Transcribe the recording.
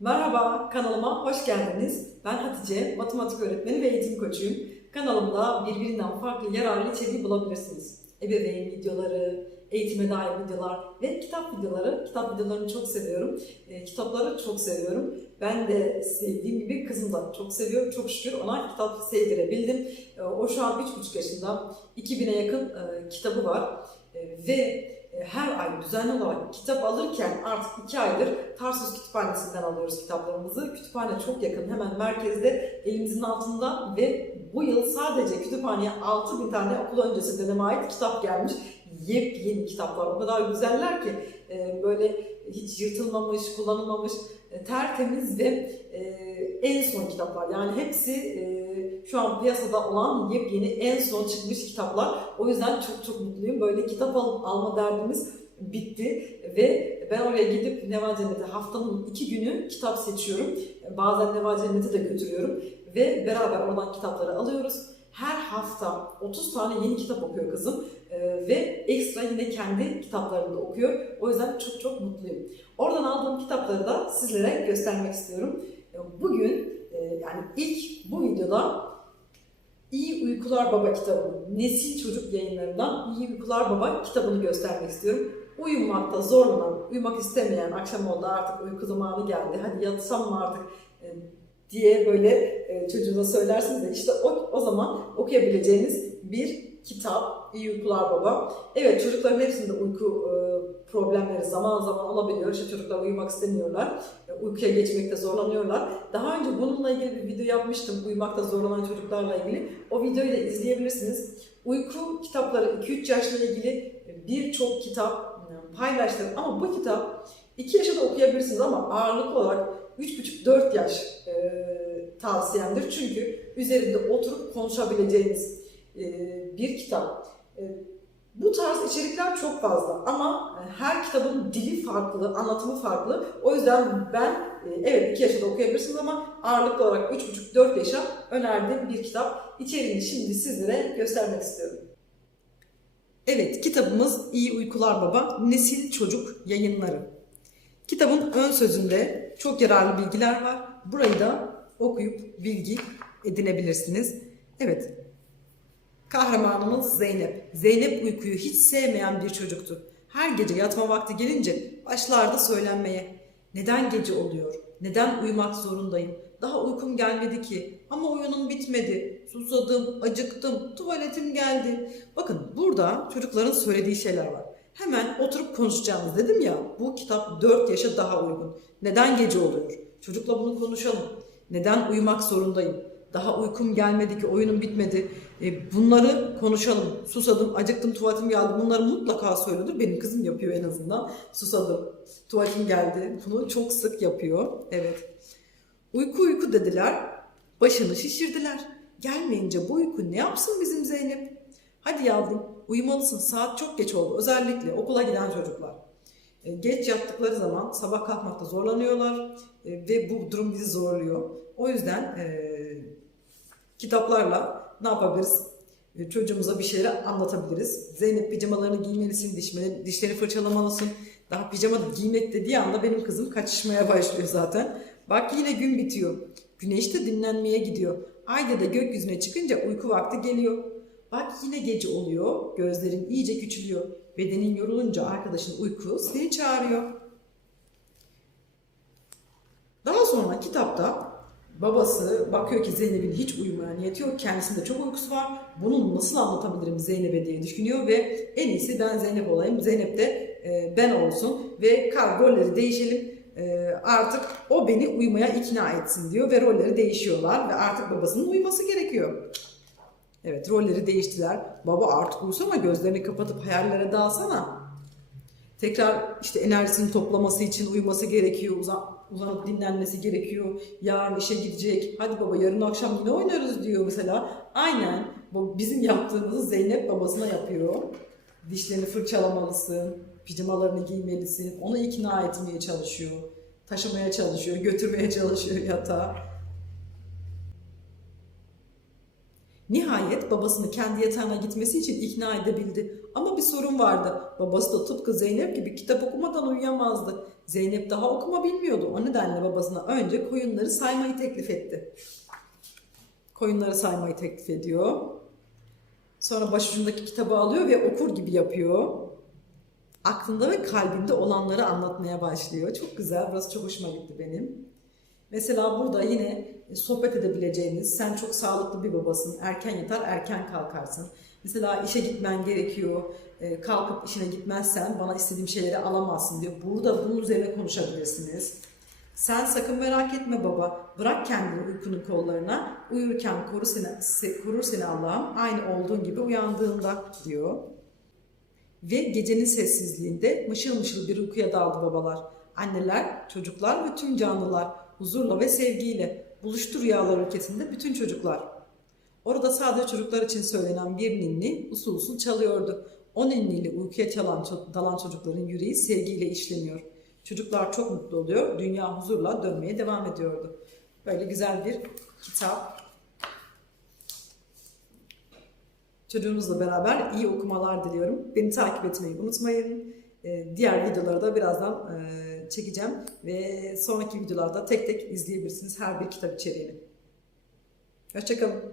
Merhaba, kanalıma hoş geldiniz. Ben Hatice, matematik öğretmeni ve eğitim koçuyum. Kanalımda birbirinden farklı yararlı içeriği bulabilirsiniz. Ebeveyn videoları, eğitime dair videolar ve kitap videoları. Kitap videolarını çok seviyorum. E, kitapları çok seviyorum. Ben de sevdiğim gibi kızım da çok seviyor. Çok şükür ona kitap sevdirebildim. E, o şu an 3,5 yaşında. 2000'e yakın e, kitabı var. E, ve e, her ay düzenli olarak kitap alırken artık iki aydır Tarsus Kütüphanesi'nden alıyoruz kitaplarımızı. Kütüphane çok yakın, hemen merkezde, elimizin altında ve bu yıl sadece kütüphaneye 6000 tane okul öncesi döneme ait kitap gelmiş. Yepyeni kitaplar, o kadar güzeller ki e, böyle hiç yırtılmamış, kullanılmamış, tertemiz ve en son kitaplar. Yani hepsi e, şu an piyasada olan yepyeni en son çıkmış kitaplar. O yüzden çok çok mutluyum. Böyle kitap al- alma derdimiz bitti ve ben oraya gidip Neval Cennet'e haftanın iki günü kitap seçiyorum. Bazen Neval Cennet'e de götürüyorum ve beraber oradan kitapları alıyoruz. Her hafta 30 tane yeni kitap okuyor kızım Ee, ve ekstra yine kendi kitaplarını da okuyor. O yüzden çok çok mutluyum. Oradan aldığım kitapları da sizlere göstermek istiyorum. Bugün e, yani ilk bu videoda İyi Uykular Baba kitabı, Nesil Çocuk yayınlarından İyi Uykular Baba kitabını göstermek istiyorum. Uyumakta zorlanan, uyumak istemeyen, akşam oldu artık uyku zamanı geldi, hadi yatsam mı artık e, diye böyle e, çocuğuna söylersiniz de işte o, o zaman okuyabileceğiniz bir kitap İyi Uykular Baba. Evet çocukların hepsinde uyku problemleri zaman zaman olabiliyor. İşte çocuklar uyumak istemiyorlar. Uykuya geçmekte zorlanıyorlar. Daha önce bununla ilgili bir video yapmıştım. Uyumakta zorlanan çocuklarla ilgili. O videoyu da izleyebilirsiniz. Uyku kitapları 2-3 yaşla ilgili birçok kitap paylaştım. Ama bu kitap 2 yaşa da okuyabilirsiniz ama ağırlıklı olarak 3,5-4 yaş e, tavsiyemdir. Çünkü üzerinde oturup konuşabileceğiniz e, bir kitap. E, bu tarz içerikler çok fazla ama e, her kitabın dili farklı, anlatımı farklı. O yüzden ben e, evet 2 yaşında okuyabilirsiniz ama ağırlıklı olarak 3,5-4 yaşa önerdiğim bir kitap. İçeriğini şimdi sizlere göstermek istiyorum. Evet, kitabımız İyi Uykular Baba, Nesil Çocuk Yayınları. Kitabın ön sözünde çok yararlı bilgiler var. Burayı da okuyup bilgi edinebilirsiniz. Evet, kahramanımız Zeynep. Zeynep uykuyu hiç sevmeyen bir çocuktu. Her gece yatma vakti gelince başlardı söylenmeye. Neden gece oluyor? Neden uyumak zorundayım? Daha uykum gelmedi ki. Ama oyunum bitmedi. Susadım, acıktım, tuvaletim geldi. Bakın burada çocukların söylediği şeyler var. Hemen oturup konuşacağımız dedim ya bu kitap 4 yaşa daha uygun. Neden gece oluyor? Çocukla bunu konuşalım. Neden uyumak zorundayım? Daha uykum gelmedi ki oyunum bitmedi. E, bunları konuşalım. Susadım, acıktım, tuvaletim geldi. Bunları mutlaka söylüyordur. Benim kızım yapıyor en azından. Susadım, tuvaletim geldi. Bunu çok sık yapıyor. Evet. Uyku uyku dediler. Başını şişirdiler. Gelmeyince bu uyku ne yapsın bizim Zeynep? Hadi yavrum uyumalısın. Saat çok geç oldu. Özellikle okula giden çocuklar. E, Geç yattıkları zaman sabah kalkmakta zorlanıyorlar e, ve bu durum bizi zorluyor. O yüzden e, kitaplarla ne yapabiliriz? E, Çocuğumuza bir şeyler anlatabiliriz. Zeynep pijamalarını giymelisin, dişlerini, dişlerini fırçalamalısın. Daha pijama giymek dediği anda benim kızım kaçışmaya başlıyor zaten. Bak yine gün bitiyor. Güneş de dinlenmeye gidiyor. Ayda da gökyüzüne çıkınca uyku vakti geliyor. Bak yine gece oluyor. Gözlerin iyice küçülüyor. Bedenin yorulunca arkadaşın uyku seni çağırıyor. Daha sonra kitapta babası bakıyor ki Zeynep'in hiç uyumaya niyeti yok. Kendisinde çok uykusu var. Bunu nasıl anlatabilirim Zeynep'e diye düşünüyor ve en iyisi ben Zeynep olayım. Zeynep de e, ben olsun ve rolleri değişelim. E, artık o beni uyumaya ikna etsin diyor ve rolleri değişiyorlar ve artık babasının uyuması gerekiyor. Evet rolleri değiştiler. Baba artık uyusana gözlerini kapatıp hayallere dalsana. Tekrar işte enerjisini toplaması için uyuması gerekiyor. Uzan, uzanıp dinlenmesi gerekiyor. Yarın işe gidecek. Hadi baba yarın akşam yine oynarız diyor mesela. Aynen bizim yaptığımızı Zeynep babasına yapıyor. Dişlerini fırçalamalısın. Pijamalarını giymelisin. Onu ikna etmeye çalışıyor. Taşımaya çalışıyor. Götürmeye çalışıyor yatağa. Nihayet babasını kendi yatağına gitmesi için ikna edebildi. Ama bir sorun vardı. Babası da tıpkı Zeynep gibi kitap okumadan uyuyamazdı. Zeynep daha okuma bilmiyordu. O nedenle babasına önce koyunları saymayı teklif etti. Koyunları saymayı teklif ediyor. Sonra başucundaki kitabı alıyor ve okur gibi yapıyor. Aklında ve kalbinde olanları anlatmaya başlıyor. Çok güzel. Burası çok hoşuma gitti benim. Mesela burada yine sohbet edebileceğiniz, sen çok sağlıklı bir babasın, erken yatar, erken kalkarsın. Mesela işe gitmen gerekiyor, e, kalkıp işine gitmezsen bana istediğim şeyleri alamazsın diyor. Burada bunun üzerine konuşabilirsiniz. Sen sakın merak etme baba, bırak kendini uykunun kollarına, uyurken koru seni, se- korur seni Allah'ım, aynı olduğun gibi uyandığında diyor. Ve gecenin sessizliğinde mışıl mışıl bir uykuya daldı babalar. Anneler, çocuklar ve tüm canlılar huzurla ve sevgiyle buluştu rüyalar ülkesinde bütün çocuklar. Orada sadece çocuklar için söylenen bir ninni usul usul çalıyordu. O ninniyle uykuya çalan, dalan çocukların yüreği sevgiyle işleniyor. Çocuklar çok mutlu oluyor, dünya huzurla dönmeye devam ediyordu. Böyle güzel bir kitap. Çocuğunuzla beraber iyi okumalar diliyorum. Beni takip etmeyi unutmayın. Ee, Diğer videoları da birazdan e, çekeceğim ve sonraki videolarda tek tek izleyebilirsiniz her bir kitap içeriğini. Hoşçakalın.